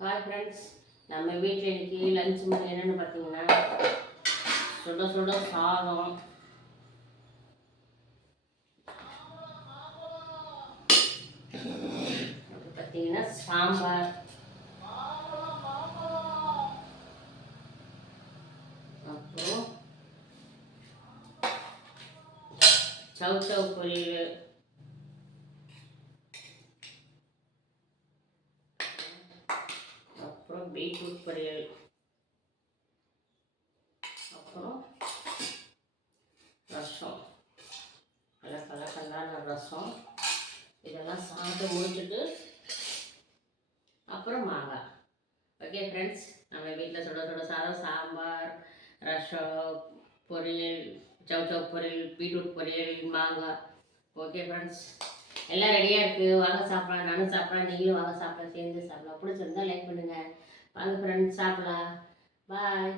Hi friends, நம்ம வீட்டில் இன்றைக்கி லஞ்ச் மாதிரி என்னென்னு பார்த்தீங்கன்னா சுட சுட சாதம், பார்த்தீங்கன்னா சாம்பார், அப்புறம் சவ் சவ் பொரியல், அப்புறம் பீட்ரூட் பொரியல், அப்புறம் ரசம், கலக்கலான ரசம். இதெல்லாம் சாப்பிட்டு முடிச்சுட்டு அப்புறம் மாங்காய். ஓகே ஃப்ரெண்ட்ஸ், நம்ம வீட்டில் சுட சுட சாதம், சாம்பார், ரசம், பொரியல், சவ் சவ் பொரியல், பீட்ரூட் பொரியல், மாங்காய். ஓகே ஃப்ரெண்ட்ஸ், எல்லாம் ரெடியாக இருக்குது. வாங்க சாப்பிடலாம். நானும் சாப்பிட்லாம், நீங்களும் வாங்க சாப்பிடலாம், சேர்ந்து சாப்பிடலாம். பிடிச்சிருந்தா லைக் பண்ணுங்கள். வாங்க ஃப்ரெண்ட்ஸ், சாப்பிடலாம். பாய்.